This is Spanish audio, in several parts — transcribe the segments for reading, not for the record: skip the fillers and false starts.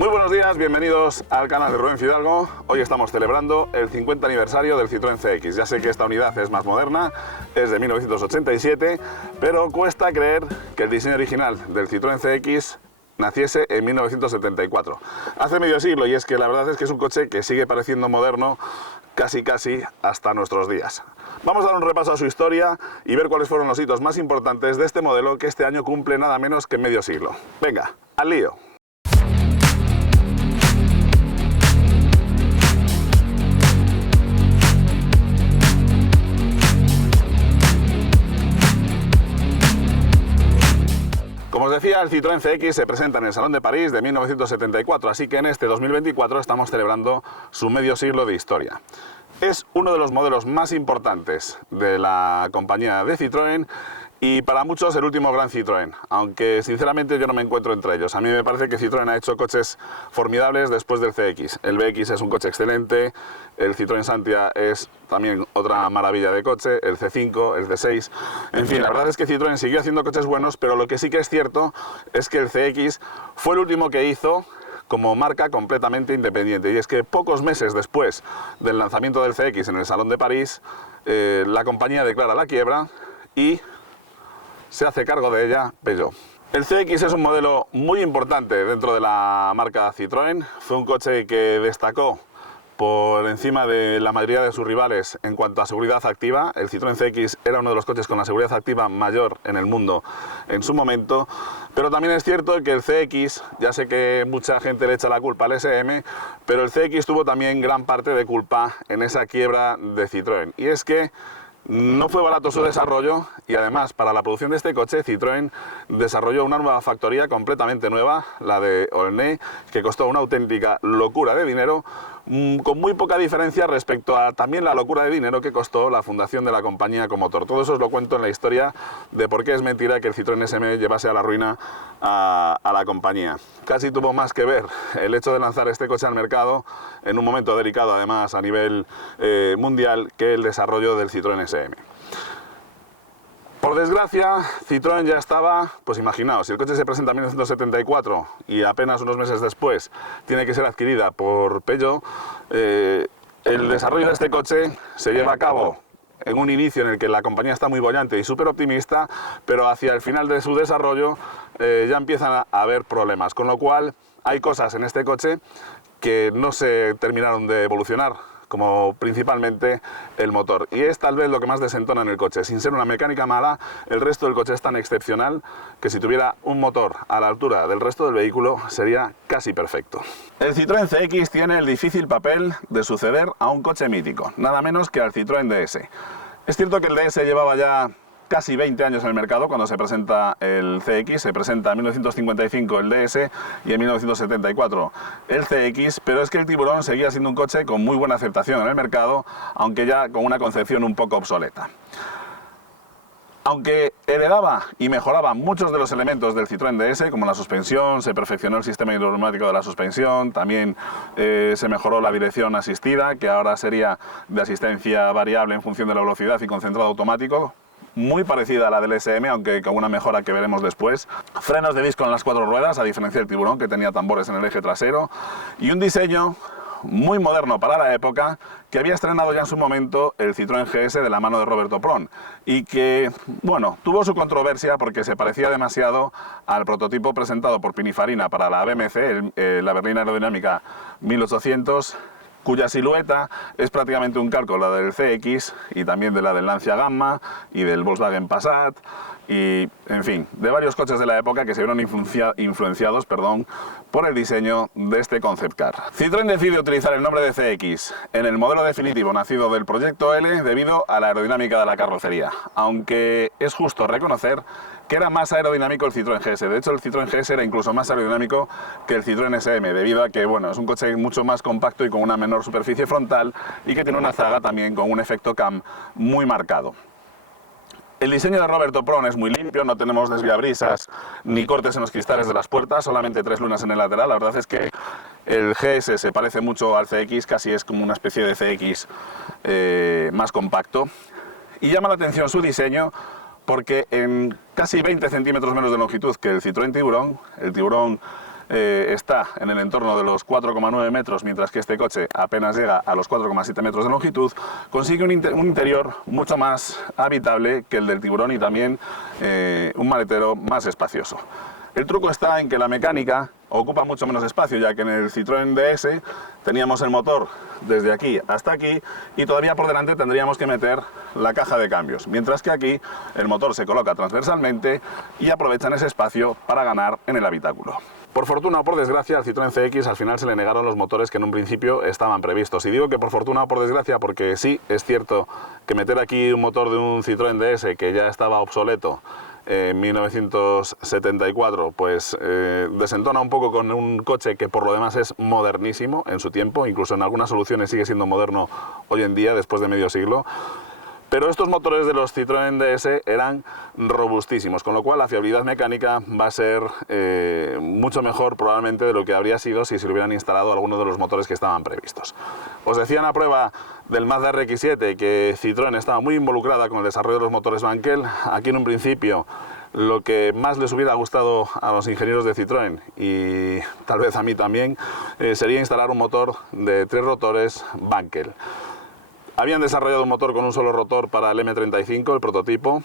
Muy buenos días, bienvenidos al canal de Rubén Fidalgo. Hoy estamos celebrando el 50 aniversario del Citroën CX. Ya sé que esta unidad es más moderna, es de 1987, pero cuesta creer que el diseño original del Citroën CX naciese en 1974. Hace medio siglo, y es que la verdad es que es un coche que sigue pareciendo moderno casi hasta nuestros días. Vamos a dar un repaso a su historia y ver cuáles fueron los hitos más importantes de este modelo que este año cumple nada menos que medio siglo. Venga, al lío. Como os decía, el Citroën CX se presenta en el Salón de París de 1974, así que en este 2024 estamos celebrando su medio siglo de historia. Es uno de los modelos más importantes de la compañía de Citroën y para muchos el último gran Citroën, aunque sinceramente yo no me encuentro entre ellos. A mí me parece que Citroën ha hecho coches formidables después del CX. El BX es un coche excelente, el Citroën Xantia es también otra maravilla de coche, el C5, el C6... En fin, la verdad es que Citroën siguió haciendo coches buenos, pero lo que sí que es cierto es que el CX fue el último que hizo como marca completamente independiente, y es que pocos meses después del lanzamiento del CX en el Salón de París, la compañía declara la quiebra y se hace cargo de ella Peugeot. El CX es un modelo muy importante dentro de la marca Citroën. Fue un coche que destacó por encima de la mayoría de sus rivales en cuanto a seguridad activa. El Citroën CX era uno de los coches con la seguridad activa mayor en el mundo en su momento, pero también es cierto que el CX, ya sé que mucha gente le echa la culpa al SM, pero el CX tuvo también gran parte de culpa en esa quiebra de Citroën, y es que no fue barato su desarrollo, y además para la producción de este coche Citroën desarrolló una nueva factoría completamente nueva, la de Aulnay, que costó una auténtica locura de dinero, con muy poca diferencia respecto a también la locura de dinero que costó la fundación de la compañía con motor. Todo eso os lo cuento en la historia de por qué es mentira que el Citroën SM llevase a la ruina a la compañía. Casi tuvo más que ver el hecho de lanzar este coche al mercado en un momento delicado, además a nivel mundial, que el desarrollo del Citroën SM. Por desgracia, Citroën ya estaba, pues imaginaos, si el coche se presenta en 1974 y apenas unos meses después tiene que ser adquirida por Peugeot, el desarrollo de este coche se lleva a cabo en un inicio en el que la compañía está muy boyante y súper optimista, pero hacia el final de su desarrollo ya empiezan a haber problemas, con lo cual hay cosas en este coche que no se terminaron de evolucionar, como principalmente el motor, y es tal vez lo que más desentona en el coche. Sin ser una mecánica mala, el resto del coche es tan excepcional que si tuviera un motor a la altura del resto del vehículo sería casi perfecto. El Citroën CX tiene el difícil papel de suceder a un coche mítico, nada menos que al Citroën DS. Es cierto que el DS llevaba ya casi 20 años en el mercado cuando se presenta el CX, se presenta en 1955 el DS y en 1974 el CX, pero es que el Tiburón seguía siendo un coche con muy buena aceptación en el mercado, aunque ya con una concepción un poco obsoleta. Aunque heredaba y mejoraba muchos de los elementos del Citroën DS, como la suspensión, se perfeccionó el sistema hidroneumático de la suspensión, también se mejoró la dirección asistida, que ahora sería de asistencia variable en función de la velocidad y concentrado automático, muy parecida a la del SM, aunque con una mejora que veremos después. Frenos de disco en las 4 ruedas, a diferencia del Tiburón, que tenía tambores en el eje trasero, y un diseño muy moderno para la época, que había estrenado ya en su momento el Citroën GS de la mano de Roberto Pron, y que, bueno, tuvo su controversia porque se parecía demasiado al prototipo presentado por Pininfarina para la BMC, la berlina aerodinámica 1800, cuya silueta es prácticamente un calco la del CX y también de la del Lancia Gamma y del Volkswagen Passat y, en fin, de varios coches de la época que se vieron influenciados por el diseño de este concept car. Citroën decide utilizar el nombre de CX en el modelo definitivo nacido del Proyecto L debido a la aerodinámica de la carrocería, aunque es justo reconocer que era más aerodinámico el Citroën GS. De hecho, el Citroën GS era incluso más aerodinámico que el Citroën SM, debido a que, bueno, es un coche mucho más compacto y con una menor superficie frontal y que tiene una zaga también con un efecto cam muy marcado. El diseño de Roberto Pron es muy limpio, no tenemos desviabrisas ni cortes en los cristales de las puertas, solamente 3 lunas en el lateral. La verdad es que el GS se parece mucho al CX, casi es como una especie de CX más compacto. Y llama la atención su diseño porque en casi 20 centímetros menos de longitud que el Citroën Tiburón, el Tiburón está en el entorno de los 4,9 metros, mientras que este coche apenas llega a los 4,7 metros de longitud, consigue un interior mucho más habitable que el del Tiburón y también un maletero más espacioso. El truco está en que la mecánica ocupa mucho menos espacio, ya que en el Citroën DS teníamos el motor desde aquí hasta aquí y todavía por delante tendríamos que meter la caja de cambios, mientras que aquí el motor se coloca transversalmente y aprovechan ese espacio para ganar en el habitáculo. Por fortuna o por desgracia, al Citroën CX al final se le negaron los motores que en un principio estaban previstos. Y digo que por fortuna o por desgracia porque sí, es cierto que meter aquí un motor de un Citroën DS que ya estaba obsoleto en 1974, pues desentona un poco con un coche que por lo demás es modernísimo en su tiempo, incluso en algunas soluciones sigue siendo moderno hoy en día, después de medio siglo. Pero estos motores de los Citroën DS eran robustísimos, con lo cual la fiabilidad mecánica va a ser mucho mejor probablemente de lo que habría sido si se le hubieran instalado algunos de los motores que estaban previstos. Os decía en la prueba del Mazda RX-7 que Citroën estaba muy involucrada con el desarrollo de los motores Wankel. Aquí en un principio lo que más les hubiera gustado a los ingenieros de Citroën y tal vez a mí también sería instalar un motor de 3 rotores Wankel. Habían desarrollado un motor con un solo rotor para el M35, el prototipo.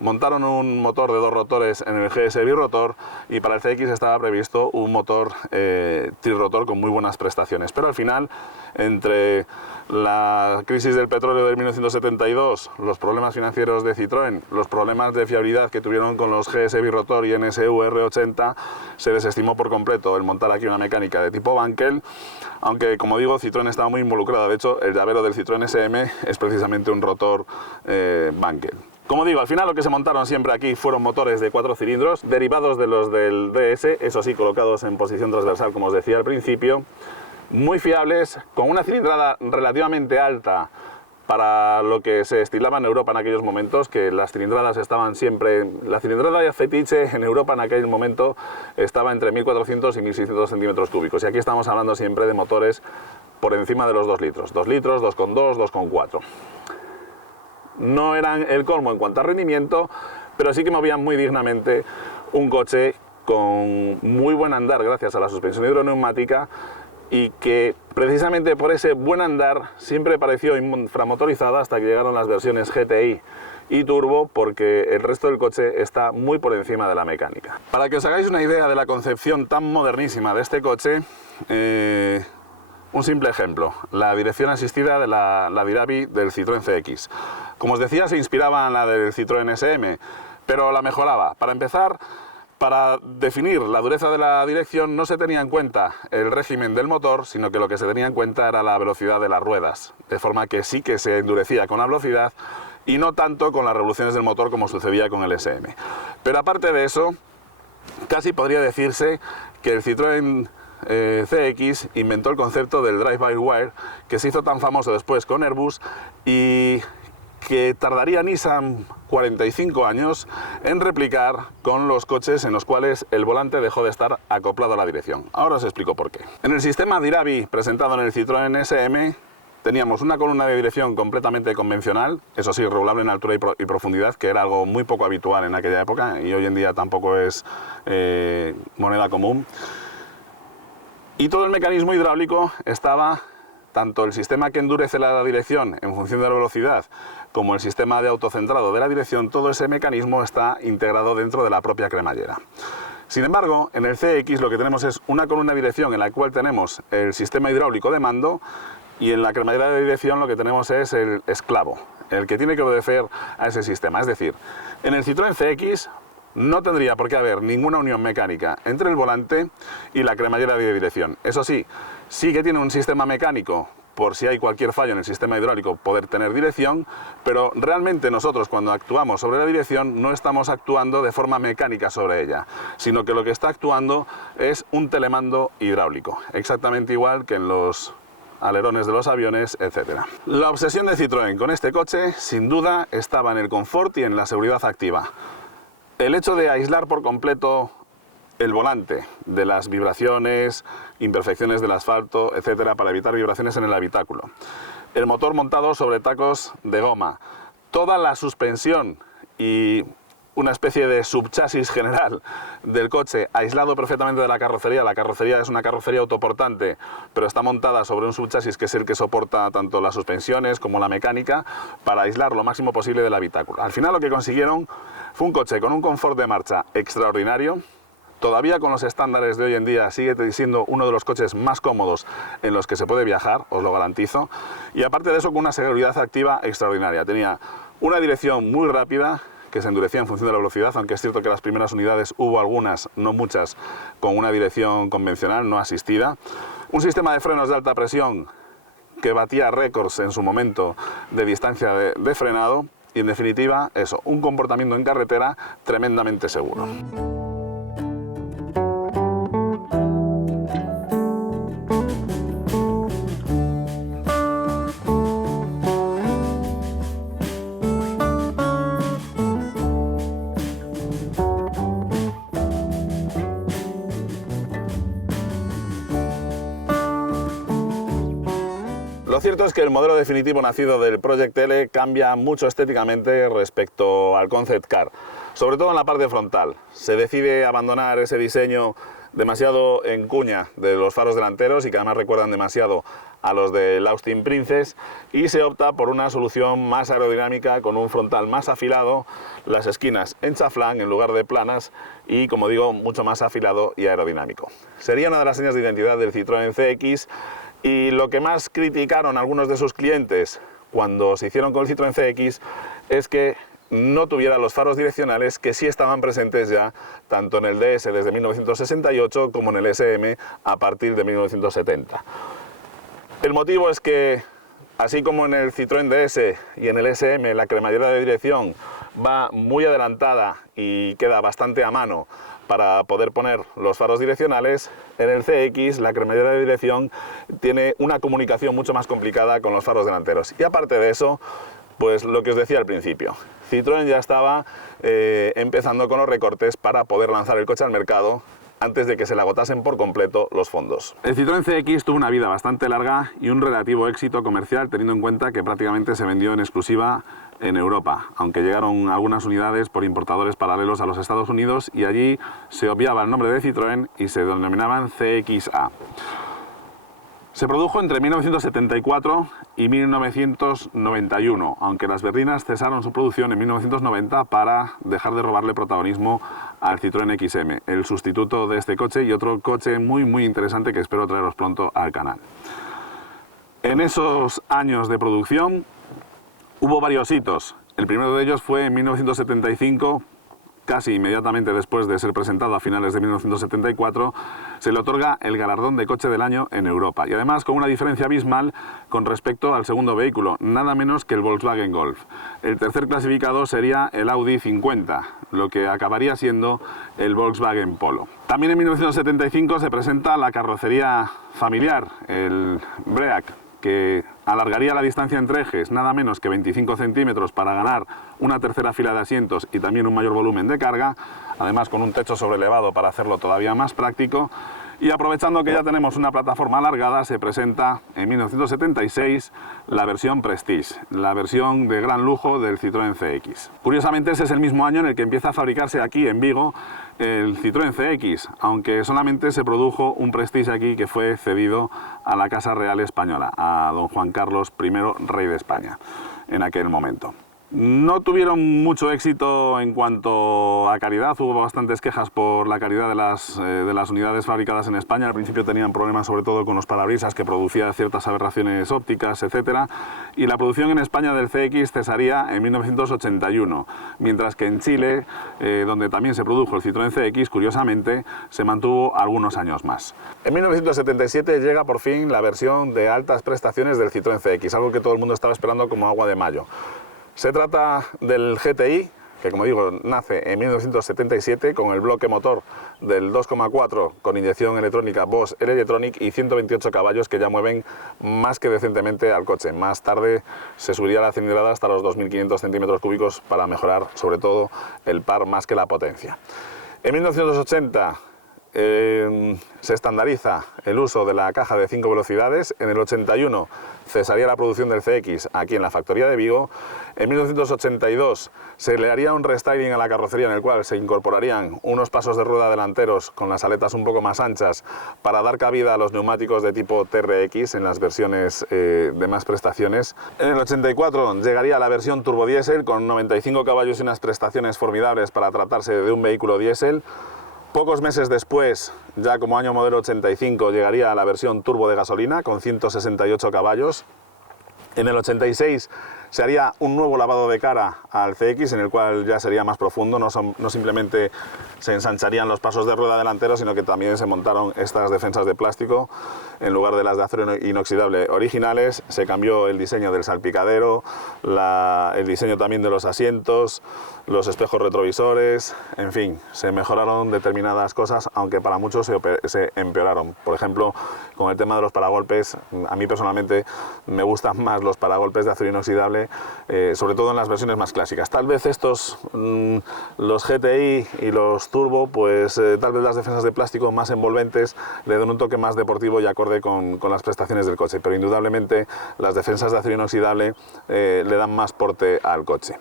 Montaron un motor de 2 rotores en el GS birrotor y para el CX estaba previsto un motor trirrotor con muy buenas prestaciones. Pero al final, entre la crisis del petróleo de 1972, los problemas financieros de Citroën, los problemas de fiabilidad que tuvieron con los GS birrotor y NSU R80, se desestimó por completo el montar aquí una mecánica de tipo Wankel, aunque como digo, Citroën estaba muy involucrada. De hecho, el llavero del Citroën SM es precisamente un rotor Wankel. Como digo, al final lo que se montaron siempre aquí fueron motores de 4 cilindros, derivados de los del DS, eso sí, colocados en posición transversal, como os decía al principio, muy fiables, con una cilindrada relativamente alta para lo que se estilaba en Europa en aquellos momentos, que las cilindradas estaban siempre... La cilindrada fetiche en Europa en aquel momento estaba entre 1.400 y 1.600 centímetros cúbicos, y aquí estamos hablando siempre de motores por encima de los 2 litros, 2 litros, 2,2, 2,4. No eran el colmo en cuanto a rendimiento, pero sí que movían muy dignamente un coche con muy buen andar gracias a la suspensión hidroneumática y que precisamente por ese buen andar siempre pareció inframotorizada hasta que llegaron las versiones GTI y Turbo, porque el resto del coche está muy por encima de la mecánica. Para que os hagáis una idea de la concepción tan modernísima de este coche, un simple ejemplo, la dirección asistida de la Dirabi del Citroën CX. Como os decía, se inspiraba en la del Citroën SM, pero la mejoraba. Para empezar, para definir la dureza de la dirección no se tenía en cuenta el régimen del motor, sino que lo que se tenía en cuenta era la velocidad de las ruedas, de forma que sí que se endurecía con la velocidad y no tanto con las revoluciones del motor como sucedía con el SM. Pero aparte de eso, casi podría decirse que el Citroën CX inventó el concepto del drive-by-wire, que se hizo tan famoso después con Airbus y que tardaría Nissan 45 años en replicar con los coches en los cuales el volante dejó de estar acoplado a la dirección. Ahora os explico por qué. En el sistema Dirabi presentado en el Citroën SM teníamos una columna de dirección completamente convencional, eso sí, regulable en altura y profundidad, que era algo muy poco habitual en aquella época y hoy en día tampoco es moneda común. Y todo el mecanismo hidráulico estaba, tanto el sistema que endurece la dirección en función de la velocidad, como el sistema de autocentrado de la dirección, todo ese mecanismo está integrado dentro de la propia cremallera. Sin embargo, en el CX lo que tenemos es una columna de dirección en la cual tenemos el sistema hidráulico de mando, y en la cremallera de dirección lo que tenemos es el esclavo, el que tiene que obedecer a ese sistema. Es decir, en el Citroën CX no tendría por qué haber ninguna unión mecánica entre el volante y la cremallera de dirección. Eso sí, sí que tiene un sistema mecánico por si hay cualquier fallo en el sistema hidráulico poder tener dirección, pero realmente nosotros cuando actuamos sobre la dirección no estamos actuando de forma mecánica sobre ella, sino que lo que está actuando es un telemando hidráulico, exactamente igual que en los alerones de los aviones, etc. La obsesión de Citroën con este coche, sin duda, estaba en el confort y en la seguridad activa. El hecho de aislar por completo el volante de las vibraciones, imperfecciones del asfalto, etcétera, para evitar vibraciones en el habitáculo. El motor montado sobre tacos de goma. Toda la suspensión y una especie de subchasis general del coche, aislado perfectamente de la carrocería. La carrocería es una carrocería autoportante, pero está montada sobre un subchasis que es el que soporta tanto las suspensiones como la mecánica, para aislar lo máximo posible del habitáculo. Al final lo que consiguieron fue un coche con un confort de marcha extraordinario. Todavía con los estándares de hoy en día sigue siendo uno de los coches más cómodos en los que se puede viajar, os lo garantizo. Y aparte de eso, con una seguridad activa extraordinaria. Tenía una dirección muy rápida, que se endurecía en función de la velocidad, aunque es cierto que las primeras unidades hubo algunas, no muchas, con una dirección convencional, no asistida. Un sistema de frenos de alta presión que batía récords en su momento de distancia de frenado y, en definitiva, eso, un comportamiento en carretera tremendamente seguro. Lo cierto es que el modelo definitivo nacido del Project L cambia mucho estéticamente respecto al Concept Car, sobre todo en la parte frontal. Se decide abandonar ese diseño demasiado en cuña de los faros delanteros y que además recuerdan demasiado a los del Austin Princess, y se opta por una solución más aerodinámica con un frontal más afilado, las esquinas en chaflán en lugar de planas y, como digo, mucho más afilado y aerodinámico. Sería una de las señas de identidad del Citroën CX. Y lo que más criticaron algunos de sus clientes cuando se hicieron con el Citroën CX es que no tuviera los faros direccionales que sí estaban presentes ya tanto en el DS desde 1968 como en el SM a partir de 1970. El motivo es que, así como en el Citroën DS y en el SM, la cremallera de dirección va muy adelantada y queda bastante a mano para poder poner los faros direccionales, en el CX la cremallera de dirección tiene una comunicación mucho más complicada con los faros delanteros. Y aparte de eso, pues lo que os decía al principio, Citroën ya estaba empezando con los recortes para poder lanzar el coche al mercado antes de que se le agotasen por completo los fondos. El Citroën CX tuvo una vida bastante larga y un relativo éxito comercial, teniendo en cuenta que prácticamente se vendió en exclusiva en Europa, aunque llegaron algunas unidades por importadores paralelos a los Estados Unidos y allí se obviaba el nombre de Citroën y se denominaban CXA. Se produjo entre 1974 y 1991, aunque las berlinas cesaron su producción en 1990 para dejar de robarle protagonismo al Citroën XM, el sustituto de este coche y otro coche muy interesante que espero traeros pronto al canal. En esos años de producción hubo varios hitos. El primero de ellos fue en 1975, casi inmediatamente después de ser presentado a finales de 1974, se le otorga el galardón de coche del año en Europa, y además con una diferencia abismal con respecto al segundo vehículo, nada menos que el Volkswagen Golf. El tercer clasificado sería el Audi 50, lo que acabaría siendo el Volkswagen Polo. También en 1975 se presenta la carrocería familiar, el Break, que alargaría la distancia entre ejes nada menos que 25 centímetros para ganar una tercera fila de asientos y también un mayor volumen de carga, además con un techo sobrelevado para hacerlo todavía más práctico. Y aprovechando que ya tenemos una plataforma alargada, se presenta en 1976 la versión Prestige, la versión de gran lujo del Citroën CX. Curiosamente, ese es el mismo año en el que empieza a fabricarse aquí en Vigo el Citroën CX, aunque solamente se produjo un Prestige aquí que fue cedido a la Casa Real Española, a don Juan Carlos I, rey de España, en aquel momento. No tuvieron mucho éxito en cuanto a calidad, hubo bastantes quejas por la calidad de las unidades fabricadas en España. Al principio tenían problemas sobre todo con los parabrisas, que producía ciertas aberraciones ópticas, etc. Y la producción en España del CX cesaría en 1981, mientras que en Chile, donde también se produjo el Citroën CX, curiosamente, se mantuvo algunos años más. En 1977 llega por fin la versión de altas prestaciones del Citroën CX, algo que todo el mundo estaba esperando como agua de mayo. Se trata del GTI, que como digo nace en 1977 con el bloque motor del 2,4 con inyección electrónica Bosch Electronic y 128 caballos que ya mueven más que decentemente al coche. Más tarde se subiría la cilindrada hasta los 2.500 centímetros cúbicos para mejorar sobre todo el par más que la potencia. En 1980 se estandariza el uso de la caja de 5 velocidades. En el 81 cesaría la producción del CX aquí en la factoría de Vigo. En 1982 se le haría un restyling a la carrocería en el cual se incorporarían unos pasos de rueda delanteros con las aletas un poco más anchas para dar cabida a los neumáticos de tipo TRX en las versiones de más prestaciones. En el 84 llegaría la versión turbodiesel con 95 caballos y unas prestaciones formidables para tratarse de un vehículo diésel. Pocos meses después, ya como año modelo 85, llegaría la versión turbo de gasolina con 168 caballos. En el 86 se haría un nuevo lavado de cara al CX, en el cual ya sería más profundo, no simplemente se ensancharían los pasos de rueda delanteros, sino que también se montaron estas defensas de plástico. En lugar de las de acero inoxidable originales, se cambió el diseño del salpicadero, el diseño también de los asientos, los espejos retrovisores, en fin, se mejoraron determinadas cosas, aunque para muchos se empeoraron. Por ejemplo, con el tema de los paragolpes, a mí personalmente me gustan más los paragolpes de acero inoxidable, sobre todo en las versiones más clásicas. Tal vez estos, los GTI y los Turbo, pues tal vez las defensas de plástico más envolventes le dan un toque más deportivo y acorde con las prestaciones del coche, pero indudablemente las defensas de acero inoxidable le dan más porte al coche.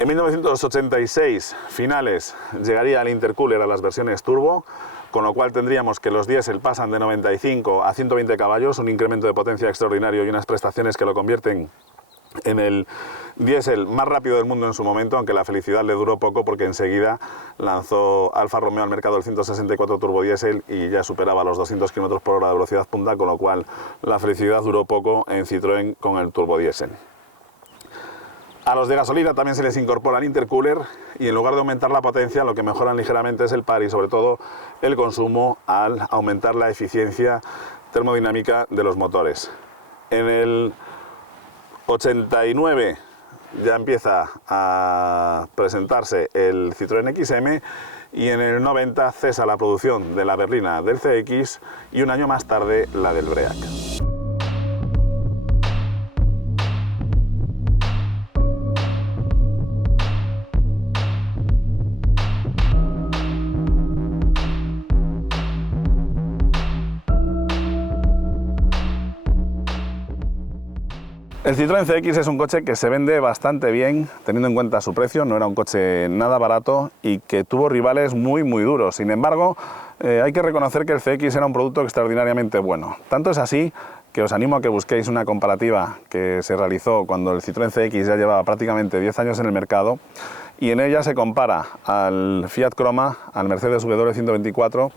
En 1986, finales, llegaría el intercooler a las versiones turbo, con lo cual tendríamos que los diésel pasan de 95 a 120 caballos, un incremento de potencia extraordinario y unas prestaciones que lo convierten en el diésel más rápido del mundo en su momento, aunque la felicidad le duró poco porque enseguida lanzó Alfa Romeo al mercado el 164 turbo diésel y ya superaba los 200 km/h de velocidad punta, con lo cual la felicidad duró poco en Citroën con el turbo diésel. A los de gasolina también se les incorpora el intercooler y en lugar de aumentar la potencia, lo que mejoran ligeramente es el par y sobre todo el consumo al aumentar la eficiencia termodinámica de los motores. En el 89 ya empieza a presentarse el Citroën XM y en el 90 cesa la producción de la berlina del CX y un año más tarde la del Break. El Citroën CX es un coche que se vende bastante bien, teniendo en cuenta su precio. No era un coche nada barato y que tuvo rivales muy duros. Sin embargo, hay que reconocer que el CX era un producto extraordinariamente bueno. Tanto es así que os animo a que busquéis una comparativa que se realizó cuando el Citroën CX ya llevaba prácticamente 10 años en el mercado, y en ella se compara al Fiat Croma, al Mercedes W124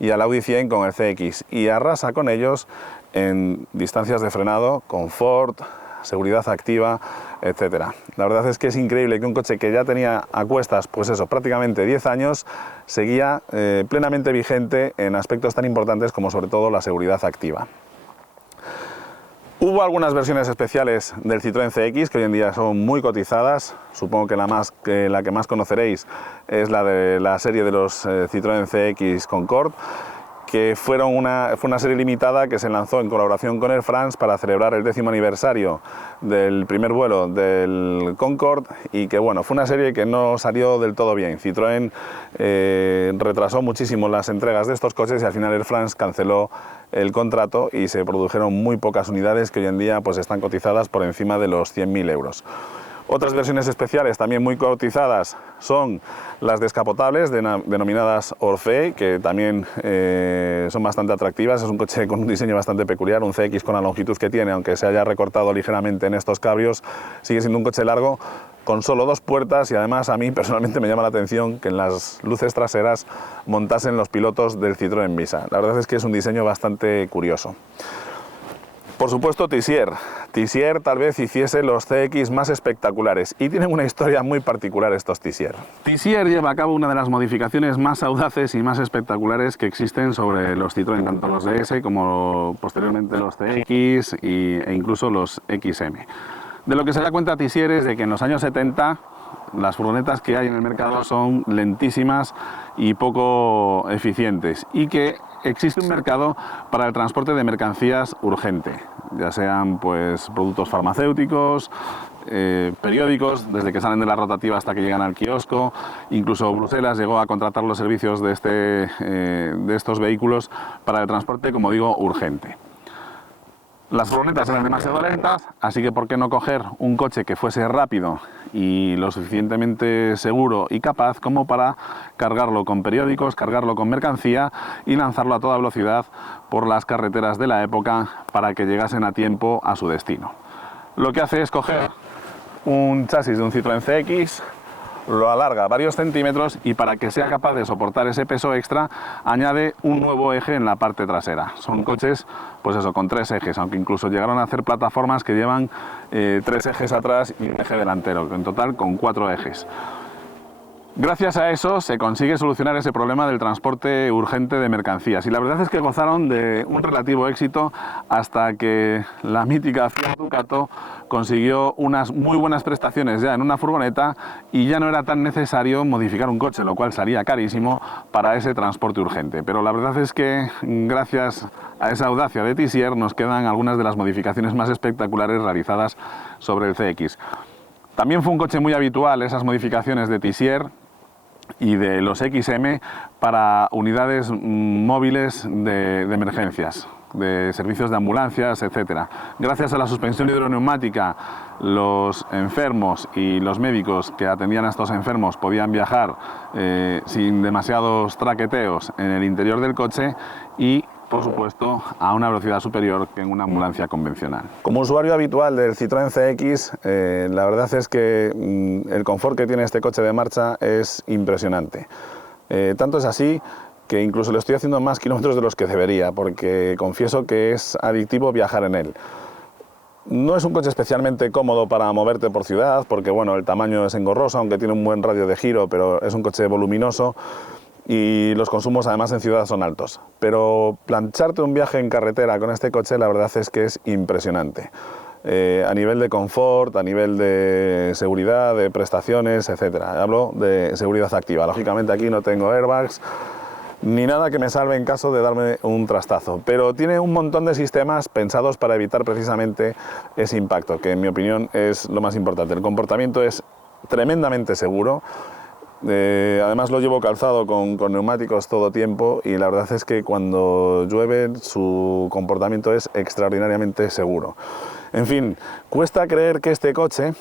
y al Audi 100 con el CX, y arrasa con ellos en distancias de frenado, confort, seguridad activa, etcétera. La verdad es que es increíble que un coche que ya tenía a cuestas, pues eso, prácticamente 10 años, seguía plenamente vigente en aspectos tan importantes como sobre todo la seguridad activa. Hubo algunas versiones especiales del Citroën CX que hoy en día son muy cotizadas. Supongo que la que más conoceréis es la de la serie de los Citroën CX Concorde, que fue una serie limitada que se lanzó en colaboración con Air France para celebrar el 10º aniversario del primer vuelo del Concorde, y que bueno, fue una serie que no salió del todo bien. Citroën retrasó muchísimo las entregas de estos coches y al final Air France canceló el contrato y se produjeron muy pocas unidades que hoy en día pues están cotizadas por encima de los 100.000 euros. Otras versiones especiales también muy cotizadas son las descapotables denominadas Orphée, que también son bastante atractivas. Es un coche con un diseño bastante peculiar, un CX con la longitud que tiene, aunque se haya recortado ligeramente en estos cabrios, sigue siendo un coche largo con solo 2 puertas, y además a mí personalmente me llama la atención que en las luces traseras montasen los pilotos del Citroën Visa. La verdad es que es un diseño bastante curioso. Por supuesto, Tissier tal vez hiciese los CX más espectaculares, y tienen una historia muy particular estos Tissier. Tissier lleva a cabo una de las modificaciones más audaces y más espectaculares que existen sobre los Citroën, tanto los DS como posteriormente los CX e incluso los XM. De lo que se da cuenta Tissier es de que en los años 70 las furgonetas que hay en el mercado son lentísimas y poco eficientes, y que existe un mercado para el transporte de mercancías urgente, ya sean pues productos farmacéuticos, periódicos, desde que salen de la rotativa hasta que llegan al kiosco. Incluso Bruselas llegó a contratar los servicios de estos vehículos para el transporte, como digo, urgente. Las furgonetas eran demasiado lentas, así que ¿por qué no coger un coche que fuese rápido y lo suficientemente seguro y capaz como para cargarlo con periódicos, cargarlo con mercancía y lanzarlo a toda velocidad por las carreteras de la época para que llegasen a tiempo a su destino? Lo que hace es coger un chasis de un Citroën CX, lo alarga varios centímetros y para que sea capaz de soportar ese peso extra añade un nuevo eje en la parte trasera. Son coches, pues eso, con 3 ejes, aunque incluso llegaron a hacer plataformas que llevan 3 ejes atrás y un eje delantero, en total con 4 ejes. Gracias a eso se consigue solucionar ese problema del transporte urgente de mercancías y la verdad es que gozaron de un relativo éxito hasta que la mítica Fiat Ducato consiguió unas muy buenas prestaciones ya en una furgoneta y ya no era tan necesario modificar un coche, lo cual salía carísimo para ese transporte urgente. Pero la verdad es que gracias a esa audacia de Tissier nos quedan algunas de las modificaciones más espectaculares realizadas sobre el CX. También fue un coche muy habitual esas modificaciones de Tissier y de los XM para unidades móviles de emergencias, de servicios de ambulancias, etc. Gracias a la suspensión hidroneumática, los enfermos y los médicos que atendían a estos enfermos podían viajar sin demasiados traqueteos en el interior del coche y, por supuesto, a una velocidad superior que en una ambulancia convencional. Como usuario habitual del Citroën CX, la verdad es que el confort que tiene este coche de marcha es impresionante. Tanto es así que incluso le estoy haciendo más kilómetros de los que debería, porque confieso que es adictivo viajar en él. No es un coche especialmente cómodo para moverte por ciudad, porque bueno, el tamaño es engorroso, aunque tiene un buen radio de giro, pero es un coche voluminoso. Y los consumos además en ciudad son altos, pero plancharte un viaje en carretera con este coche la verdad es que es impresionante, a nivel de confort, a nivel de seguridad, de prestaciones, etcétera. Hablo de seguridad activa, lógicamente aquí no tengo airbags ni nada que me salve en caso de darme un trastazo, pero tiene un montón de sistemas pensados para evitar precisamente ese impacto, que en mi opinión es lo más importante. El comportamiento es tremendamente seguro. Además lo llevo calzado con neumáticos todo tiempo y la verdad es que cuando llueve su comportamiento es extraordinariamente seguro. En fin, cuesta creer que este coche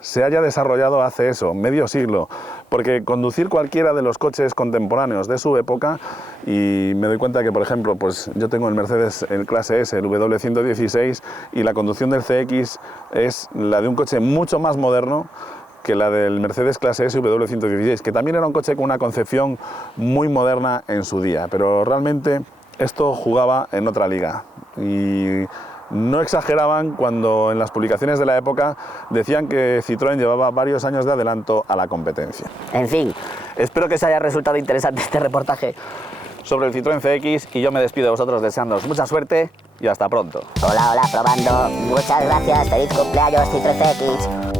se haya desarrollado hace eso, medio siglo, porque conducir cualquiera de los coches contemporáneos de su época, y me doy cuenta que, por ejemplo, pues yo tengo el Mercedes, el clase S, el W116, y la conducción del CX es la de un coche mucho más moderno que la del Mercedes clase S W116, que también era un coche con una concepción muy moderna en su día, pero realmente esto jugaba en otra liga y no exageraban cuando en las publicaciones de la época decían que Citroën llevaba varios años de adelanto a la competencia. En fin, espero que os haya resultado interesante este reportaje sobre el Citroën CX y yo me despido de vosotros deseándoos mucha suerte y hasta pronto. Hola, probando. Muchas gracias, feliz cumpleaños Citroën CX.